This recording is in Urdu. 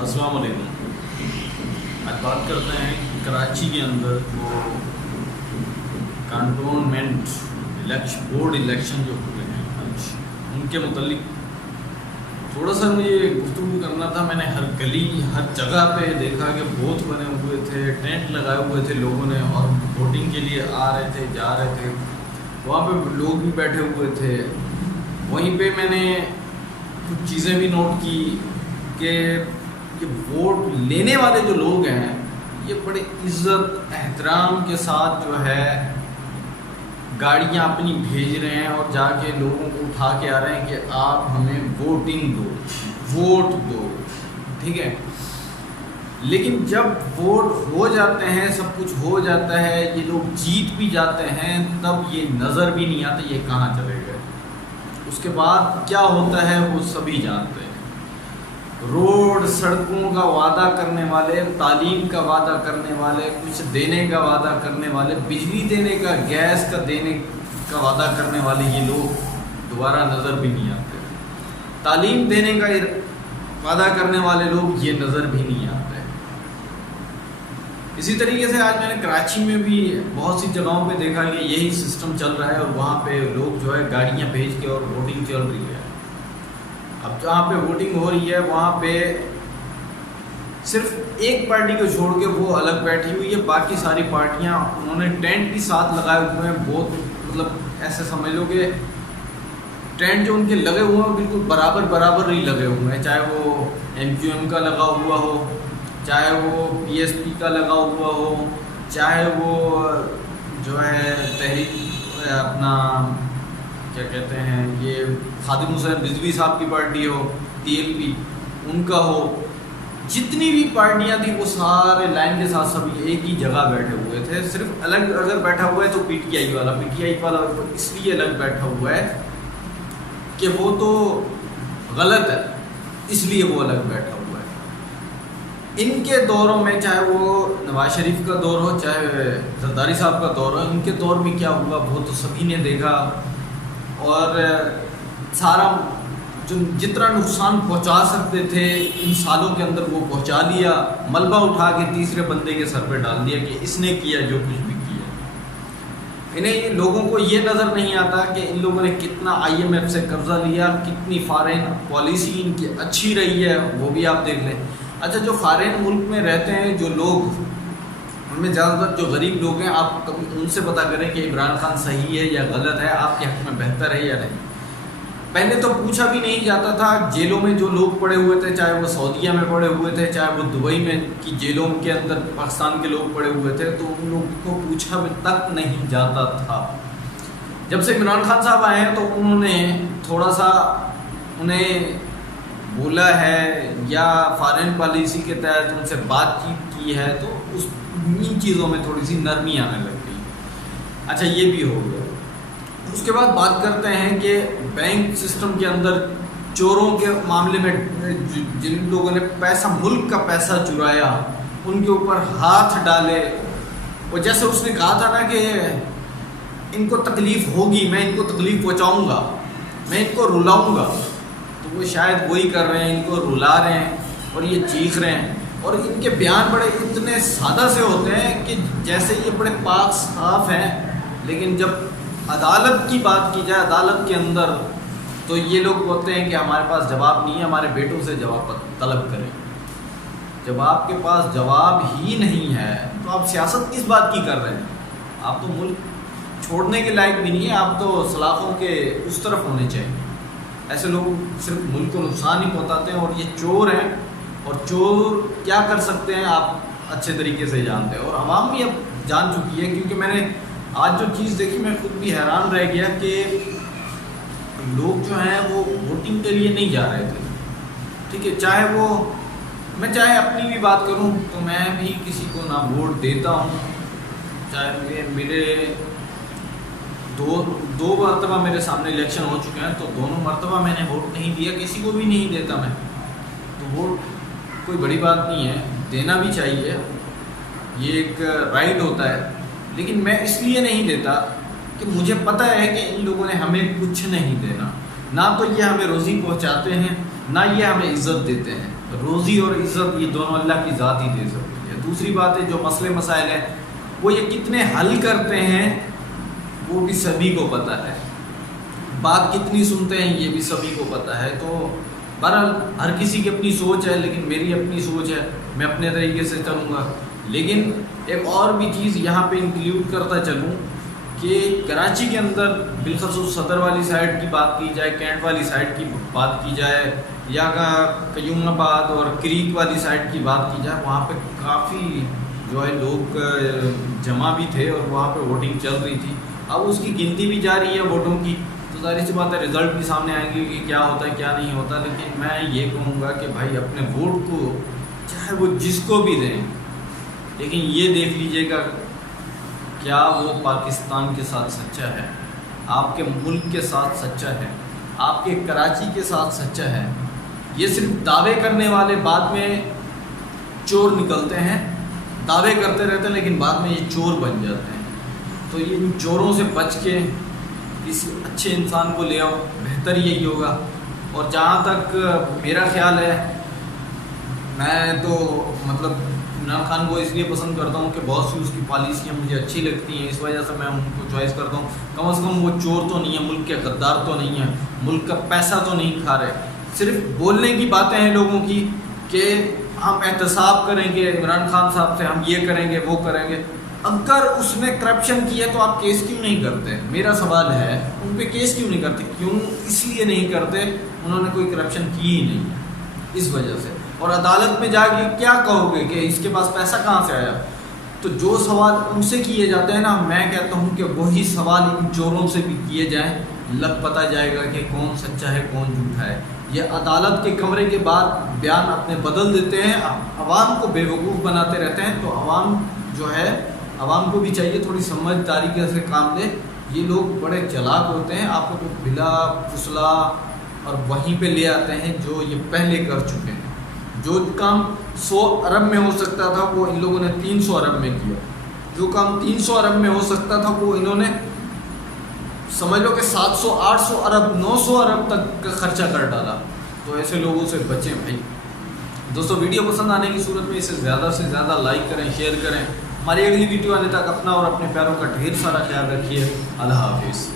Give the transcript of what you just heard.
السلام علیکم۔ آج بات کرتے ہیں کراچی کے اندر جو کانٹونمنٹ بورڈ الیکشن جو ہوئے ہیں آج ان کے متعلق تھوڑا سا مجھے گفتگو کرنا تھا۔ میں نے ہر گلی ہر جگہ پہ دیکھا کہ بوتھ بنے ہوئے تھے، ٹینٹ لگائے ہوئے تھے لوگوں نے، اور ووٹنگ کے لیے آ رہے تھے جا رہے تھے، وہاں پہ لوگ بھی بیٹھے ہوئے تھے۔ وہیں پہ میں نے کچھ چیزیں بھی نوٹ کی کہ یہ ووٹ لینے والے جو لوگ ہیں یہ بڑے عزت احترام کے ساتھ جو ہے گاڑیاں اپنی بھیج رہے ہیں اور جا کے لوگوں کو اٹھا کے آ رہے ہیں کہ آپ ہمیں ووٹنگ دو، ووٹ دو، ٹھیک ہے۔ لیکن جب ووٹ ہو جاتے ہیں، سب کچھ ہو جاتا ہے، یہ لوگ جیت بھی جاتے ہیں، تب یہ نظر بھی نہیں آتا یہ کہاں چلے گئے۔ اس کے بعد کیا ہوتا ہے وہ سبھی جانتے ہیں۔ روڈ سڑکوں کا وعدہ کرنے والے، تعلیم کا وعدہ کرنے والے، کچھ دینے کا وعدہ کرنے والے، بجلی دینے کا، گیس کا دینے کا وعدہ کرنے والے یہ لوگ دوبارہ نظر بھی نہیں آتے۔ تعلیم دینے کا وعدہ کرنے والے لوگ یہ نظر بھی نہیں آتے۔ اسی طریقے سے آج میں نے کراچی میں بھی بہت سی جگہوں پہ دیکھا کہ یہی سسٹم چل رہا ہے، اور وہاں پہ لوگ جو ہے گاڑیاں بھیج کے اور ووٹنگ چل رہی ہے۔ اب جہاں پہ ووٹنگ ہو رہی ہے وہاں پہ صرف ایک پارٹی کو چھوڑ کے وہ الگ بیٹھی ہوئی ہے، باقی ساری پارٹیاں انہوں نے ٹینٹ بھی ساتھ لگائے ہوئے ہیں۔ بہت مطلب ایسے سمجھ لو کہ ٹینٹ جو ان کے لگے ہوئے ہیں بالکل برابر ہی لگے ہوئے ہیں، چاہے وہ MQM کا لگا ہوا ہو، چاہے وہ PSP کا لگا ہوا ہو، چاہے وہ جو ہے تحریک اپنا کیا کہتے ہیں یہ خادم حسین رضوی صاحب کی پارٹی ہو، TLP ان کا ہو، جتنی بھی پارٹیاں تھیں وہ سارے لائن کے ساتھ سب ایک ہی جگہ بیٹھے ہوئے تھے۔ صرف الگ اگر بیٹھا ہوا ہے تو PTI والا اس لیے الگ بیٹھا ہوا ہے کہ وہ تو غلط ہے، اس لیے وہ الگ بیٹھا ہوا ہے۔ ان کے دوروں میں چاہے وہ نواز شریف کا دور ہو، چاہے زرداری صاحب کا دور ہو، ان کے دور میں کیا ہوا وہ تو سبھی نے دیکھا، اور سارا جتنا نقصان پہنچا سکتے تھے ان سالوں کے اندر وہ پہنچا لیا، ملبہ اٹھا کے تیسرے بندے کے سر پہ ڈال دیا کہ اس نے کیا جو کچھ بھی کیا۔ انہیں لوگوں کو یہ نظر نہیں آتا کہ ان لوگوں نے کتنا IMF سے قرضہ لیا، کتنی فارین پالیسی ان کی اچھی رہی ہے، وہ بھی آپ دیکھ لیں۔ اچھا، جو فارین ملک میں رہتے ہیں جو لوگ، ان میں زیادہ تر جو غریب لوگ ہیں، آپ کبھی ان سے پتہ کریں کہ عمران خان صحیح ہے یا غلط ہے، آپ کے حق میں بہتر ہے یا نہیں۔ پہلے تو پوچھا بھی نہیں جاتا تھا۔ جیلوں میں جو لوگ پڑے ہوئے تھے، چاہے وہ سعودیہ میں پڑے ہوئے تھے، چاہے وہ دبئی میں کی جیلوں کے اندر پاکستان کے لوگ پڑے ہوئے تھے، تو ان لوگوں کو پوچھا بھی تک نہیں جاتا تھا۔ جب سے عمران خان صاحب آئے ہیں تو انہوں نے تھوڑا سا انہیں بولا ہے یا فارن پالیسی کے تحت ان سے بات چیت کی ہے، تو ان چیزوں میں تھوڑی سی نرمی آنے لگ گئی۔ اچھا، یہ بھی ہو گیا۔ اس کے بعد بات کرتے ہیں کہ بینک سسٹم کے اندر چوروں کے معاملے میں جن لوگوں نے ملک کا پیسہ چرایا ان کے اوپر ہاتھ ڈالے، اور جیسے اس نے کہا تھا نا کہ ان کو تکلیف ہوگی، میں ان کو تکلیف پہنچاؤں گا، میں ان کو رلاؤں گا، تو وہ شاید وہی کر رہے ہیں، ان کو رلا رہے ہیں اور یہ چیخ رہے ہیں۔ اور ان کے بیان بڑے اتنے سادہ سے ہوتے ہیں کہ جیسے یہ بڑے پاک صاف ہیں، لیکن جب عدالت کی بات کی جائے، عدالت کے اندر، تو یہ لوگ بولتے ہیں کہ ہمارے پاس جواب نہیں ہے، ہمارے بیٹوں سے جواب طلب کریں۔ جب آپ کے پاس جواب ہی نہیں ہے تو آپ سیاست کس بات کی کر رہے ہیں؟ آپ تو ملک چھوڑنے کے لائق بھی نہیں ہے، آپ تو سلاخوں کے اس طرف ہونے چاہیے۔ ایسے لوگ صرف ملک کو نقصان ہی پہنچاتے ہیں، اور یہ چور ہیں، اور چور کیا کر سکتے ہیں آپ اچھے طریقے سے جانتے ہیں، اور عوام بھی اب جان چکی ہے۔ کیونکہ میں نے آج جو چیز دیکھی میں خود بھی حیران رہ گیا کہ لوگ جو ہیں وہ ووٹنگ کے لیے نہیں جا رہے تھے، ٹھیک ہے۔ چاہے اپنی بھی بات کروں تو میں بھی کسی کو نہ ووٹ دیتا ہوں، چاہے میرے دو مرتبہ میرے سامنے الیکشن ہو چکے ہیں، تو دونوں مرتبہ میں نے ووٹ نہیں دیا، کسی کو بھی نہیں دیتا میں۔ تو ووٹ کوئی بڑی بات نہیں ہے، دینا بھی چاہیے، یہ ایک رائٹ ہوتا ہے، لیکن میں اس لیے نہیں دیتا کہ مجھے پتہ ہے کہ ان لوگوں نے ہمیں کچھ نہیں دینا، نہ تو یہ ہمیں روزی پہنچاتے ہیں، نہ یہ ہمیں عزت دیتے ہیں۔ روزی اور عزت یہ دونوں اللہ کی ذات ہی دے سکتی ہے۔ دوسری بات ہے جو مسئلے مسائل ہیں وہ یہ کتنے حل کرتے ہیں وہ بھی سبھی کو پتہ ہے، بات کتنی سنتے ہیں یہ بھی سبھی کو پتہ ہے۔ تو بہرحال ہر کسی کی اپنی سوچ ہے، لیکن میری اپنی سوچ ہے، میں اپنے طریقے سے چلوں گا۔ لیکن ایک اور بھی چیز یہاں پہ انکلیوڈ کرتا چلوں کہ کراچی کے اندر بالخصوص صدر والی سائڈ کی بات کی جائے، کینٹ والی سائڈ کی بات کی جائے، یا قیوم آباد اور کریک والی سائڈ کی بات کی جائے، وہاں پہ کافی جو ہے لوگ جمع بھی تھے اور وہاں پہ ووٹنگ چل رہی تھی۔ اب اس کی گنتی بھی جاری ہے ووٹوں کی، تو ظاہر سی بات ہے رزلٹ بھی سامنے آئیں گے کہ کیا ہوتا ہے کیا نہیں ہوتا۔ لیکن میں یہ کہوں گا کہ بھائی اپنے ووٹ کو چاہے وہ جس کو بھی دیں، لیکن یہ دیکھ لیجئے گا کیا وہ پاکستان کے ساتھ سچا ہے، آپ کے ملک کے ساتھ سچا ہے، آپ کے کراچی کے ساتھ سچا ہے۔ یہ صرف دعوے کرنے والے بعد میں چور نکلتے ہیں، دعوے کرتے رہتے ہیں لیکن بعد میں یہ چور بن جاتے ہیں۔ تو یہ ان چوروں سے بچ کے کسی اچھے انسان کو لے آؤ، بہتر یہی ہوگا۔ اور جہاں تک میرا خیال ہے، میں تو مطلب عمران خان کو اس لیے پسند کرتا ہوں کہ بہت سی اس کی پالیسیاں مجھے اچھی لگتی ہیں، اس وجہ سے میں ان کو چوائس کرتا ہوں۔ کم از کم وہ چور تو نہیں ہے، ملک کے غدار تو نہیں ہے، ملک کا پیسہ تو نہیں کھا رہے۔ صرف بولنے کی باتیں ہیں لوگوں کی کہ ہم احتساب کریں گے عمران خان صاحب سے، ہم یہ کریں گے وہ کریں گے۔ اگر اس نے کرپشن کی ہے تو آپ کیس کیوں نہیں کرتے؟ میرا سوال ہے ان پہ کیس کیوں نہیں کرتے؟ کیوں؟ اس لیے نہیں کرتے انہوں نے کوئی کرپشن کی ہی نہیں ہے، اس وجہ سے۔ اور عدالت میں جا کے کیا کہو گے کہ اس کے پاس پیسہ کہاں سے آیا؟ تو جو سوال ان سے کیے جاتے ہیں نا، میں کہتا ہوں کہ وہی سوال ان چوروں سے بھی کیے جائیں، لگ پتہ جائے گا کہ کون سچا ہے کون جھوٹا ہے۔ یہ عدالت کے کمرے کے بعد بیان اپنے بدل دیتے ہیں، عوام کو بے وقوف بناتے رہتے ہیں۔ تو عوام جو ہے، عوام کو بھی چاہیے تھوڑی سمجھداری سے کام لے۔ یہ لوگ بڑے چلاک ہوتے ہیں، آپ کو تو بلا پھسلا اور وہیں پہ لے آتے ہیں جو یہ پہلے کر چکے ہیں۔ جو کام 100 ارب میں ہو سکتا تھا وہ ان لوگوں نے 300 ارب میں کیا، جو کام 300 ارب میں ہو سکتا تھا وہ انہوں نے سمجھ لو کہ 700 800 ارب 900 ارب تک کا خرچہ کر ڈالا۔ تو ایسے لوگوں سے بچیں بھائی۔ دوستو ویڈیو پسند آنے کی صورت میں اسے زیادہ سے زیادہ لائک کریں، شیئر کریں۔ ہماری اگلی ویڈیو آنے تک اپنا اور اپنے پیاروں کا ڈھیر سارا خیال رکھیے۔ اللہ حافظ۔